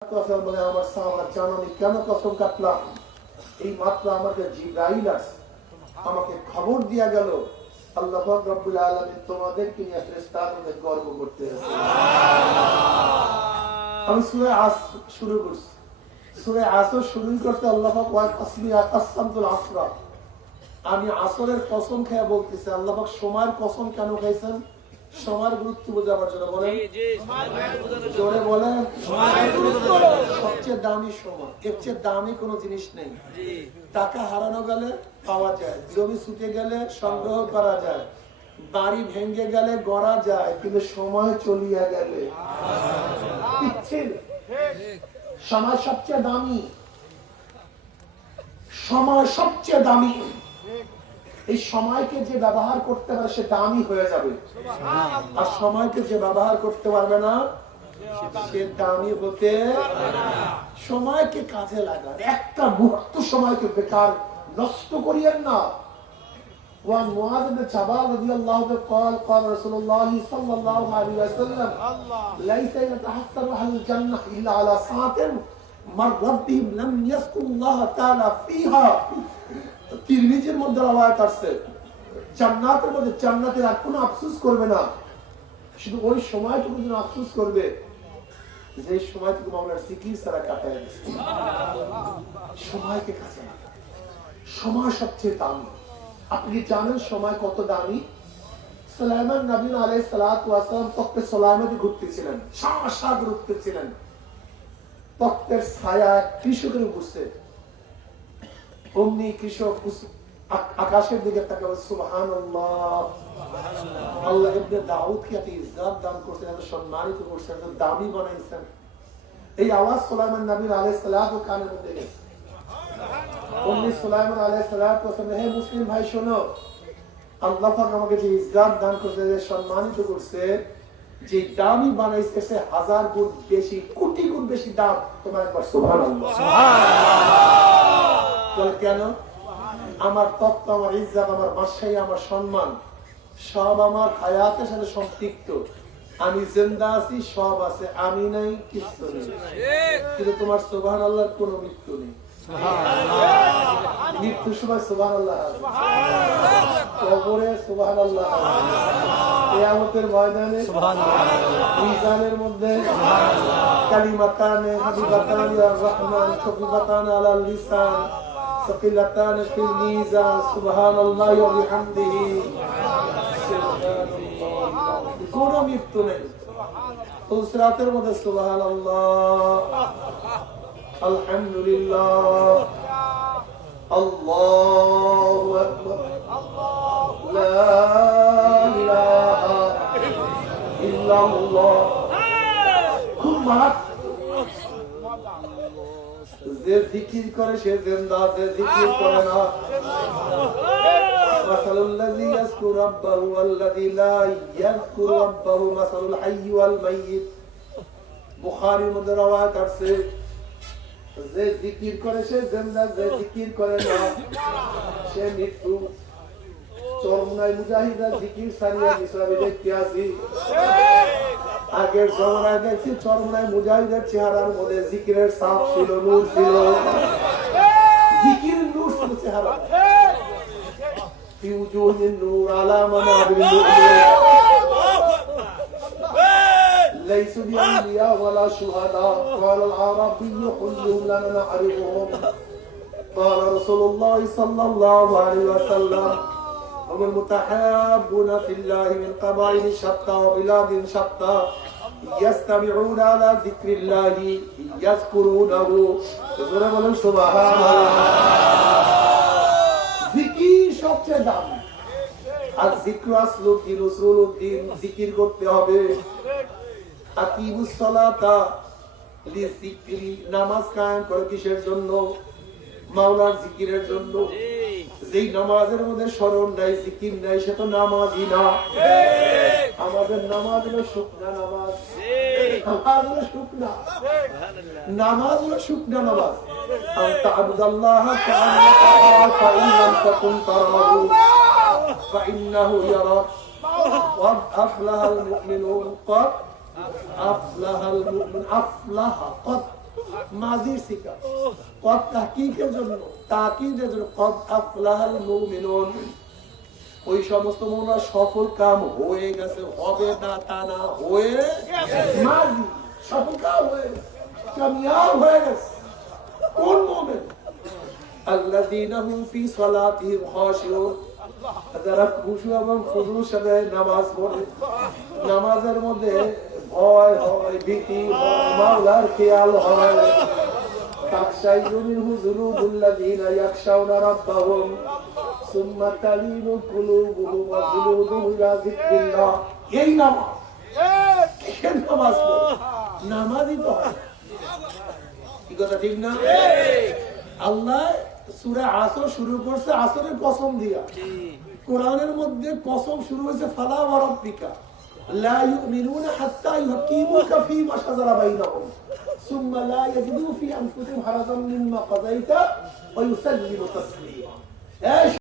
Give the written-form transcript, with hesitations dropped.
বলে আমার সাহাবা জানানি কেন কসম কাটলাম, এই মাত্র আমাকে জিবরাইল আমাকে খবর দিয়া গেল আল্লাহ পাক রব্বুল আলামিন তোমাদেরকে নিয়ে ফেরেশতাদের গর্ব করতে আছে। আমি সূরা আসর শুরু করছি, সূরা আসর শুরু করতে আল্লাহ পাক ওয়া তাসমি আকাসামতুল আসরা, আমি আসরের কসম খেয়ে বলতেছি। আল্লাহ পাক সময়ের কসম কেন খাইছেন? সময়ের গুরুত্ব বোঝাবার জন্য। বলেন জোরে বলেন, সবচেয়ে দামি সময়, এর চেয়ে দামি কোনো জিনিস নেই। টাকা হারানো গেলে পাওয়া যায়, জমি ছুটে গেলে সংগ্রহ করা যায়, বাড়ি ভেঙে গেলে গড়া যায়, কিন্তু সময় চলিয়া গেলে সময় সবচেয়ে দামি। সময় সবচেয়ে দামি। এই সময়কে যে ব্যবহার করতে পারে সে দামি হয়ে যাবে, আর সময়কে যে ব্যবহার করতে পারবে না সে দামি হতে। সময়কে কাজে লাগান, একটা মুহূর্ত সময়কে বেকার নষ্ট করিয়েন না। وعن معاذ بن جبل رضي الله عنه قال قال رسول الله صلى الله عليه وسلم ليس يتحسر أهل الجنة إلا على ساعة مر ربهم لم يذكر الله تعالى فيها। তিরমিজির মধ্যে রওয়ায়াত আছে, জান্নাতের মধ্যে জান্নাতের আর কোনো আফসোস করবে না, শুধু ওই সময়টুকু যেন আফসোস করবে যে সময়টুকু মাওলার জিকির ছাড়া কাটায় গেছে। সময়কে কাজে লাগান, সময় সবচেয়ে দামি। আপনি জানেন সময় কত দামি? সুলাইমান নবী আলাইহিস সালাতু ওয়াস সালাম তখতে সুলাইমানে ঘুরতেছিলেন, শাহ ঘুরতেছিলেন, তখতের ছায়া কৃষকের উপরে। অমনি কৃষক আকাশের দিকে তাকাবে, সুবহানাল্লাহ, আল্লাহ ইবনে দাউদকে এত ইজ্জত দান করছেন, এত সম্মানিত করছেন, এত দামি বানাইছেন। এই আওয়াজ সুলাইমান নবী আলাইহিস সালাতু কানের মধ্যে গেছে। অমনি সুলাইমান আলাইহিস সালাতু ওয়াস সালাম, হে মুসলিম ভাই শোনো, আল্লাহ পাক আমাকে যে ইজ্জত দান করছে, যে সম্মানিত করছে, যে দামি বানাইছে, সে হাজার গুণ বেশি, কোটি গুণ বেশি দাম তোমার। একবার সুবহানাল্লাহ। কেন? আমার তত্ত্ব, আমার ইজ্জত, আমার বাদশাহী, আমার সম্মান সব আমার হায়াতের সাথে সম্পৃক্ত। আমি জিন্দা আছি, সব আছে, আমি নাই কিছু নেই। কিন্তু তোমার সুবহানাল্লাহর কোনো মৃত্যু নেই। মৃত্যুর সময় সুবহানাল্লাহ, কবরে সুবহানাল্লাহ, কিয়ামতের ময়দানে মিজানের মধ্যে কালিমাতানে হাবিবাতান ইয়া রাহমান খফিফাতান আলাল লিসান সাকিলাতান ফিল মিজান সুবহানাল্লাহি ওয়া বিহামদিহি। কোনো মৃত্যু নেই। উসরাতের মধ্যে সুবহানাল্লাহ, আলহামদুলিল্লাহ, আল্লাহু আকবার, লা ইলাহা ইল্লাল্লাহ। খুব মারাত্মক। যে জিকির করে সে জিন্দা, যে জিকির করে না। মাসালুল্লাযী ইয়াযকুরু রাব্বাহু ওয়াল্লাযী লা ইয়াযকুরু রাব্বাহু মাসালুল হাইয়্যি ওয়াল মাইয়িত। বুখারীর মধ্যে রওয়ায়াত আছে, যে জিকির করে সে জিন্দা, যে জিকির করে না সে মৃত্যু। চরমনাই মুজাহিদরা জিকির সারিয়া ইসলামে দেখতে আসি। আগের জমানায় দেখছি চরমনাই মুজাহিদের চেহারার মধ্যে জিকিরের ছাপ ছিল, নূর ছিল, জিকির নূর ছিল চেহারা। ফিউজুনিন নূর আলা মানাবিল মুমিনিন লাইসু বিআনবিয়া ওয়ালা শুহাদা ক্বাল আল আরাবিয়্যু কুল্লুহুম লানা না'রিফুহুম ক্বাল রাসূলুল্লাহ সাল্লাল্লাহু আলাইহি ওয়াসাল্লাম هم المتحابون في الله من قبائل شتى وبلاد شتى يستمعون على ذكر الله يذكرونه سبحان الله। জিকির সবচেয়ে দামি। আর জিক্র আসলুদ্দিন উসুলুদ্দিন, জিকির করতে হবে। আকিমুস সালাতা লিযিকরি, নামাজ কায়েম করো কিসের জন্য? মাওলার জিকিরের জন্য। যেই নামাজের মধ্যে স্মরণ নাই, জিকির নাই, সে তো নামাজই না। আমাদের নামাজ হলো শুকনা নামাজ, নামাজ হলো শুকনা, নামাজ হলো শুকনা নামাজ। আনতা আবুদাল্লাহ কাআন্নাকা ফাইন লাম তাকুন তারাহু ফাইন্নাহু ইয়ারাক ওয়াদ আফলাহাল মুমিনুন ক্বাদ আফলাহাল মুমিন আফলাহা ক্বাদ মাজির সিকা কদ তাহকিকের জন্য তাকিদের জন্য কদ আফলাহাল মুমিনুন ওই সমস্ত মুমিনরা সফল কাম হয়ে গেছে হবে না তা না হয়ে মাজি সফল কাম হয়ে গেছে কামিয়াব হয়ে গেছে কোন মুমিন আল্লাযীনা হুম ফি সালাতিহিম খাশিউন যারা খুশু এবং খুদুর সাথে নামাজ পড়ে নামাজের মধ্যে ভয় হয় ভীতি হয় মাওলার খেয়াল হয় তাকশাইরু মিনহু জুলুদুল্লাযীনা ইয়াখশাউনা রাব্বাহুম সুম্মা তালিনু কুলুবুহুম ওয়া জুলুদুহুম ইলা যিকরিল্লাহ এই নামাজ কিসের নামাজ পড়ে নামাজই তো হয় কি কথা ঠিক না আল্লাহ সূরা আসর শুরু করছে আসরের কসম দিয়া কোরআনের মধ্যে কসম শুরু হয়েছে ফালা ওয়া রাব্বিকা লা ইউমিনুনা হাত্তা ইউহাক্কিমুকা ফীমা শাজারা বাইনাহুম সুম্মা লা ইয়াজিদু ফী আনফুসিহিম হারাজান মিম্মা কাযাইতা ওয়া ইউসাল্লিমু তাসলিমা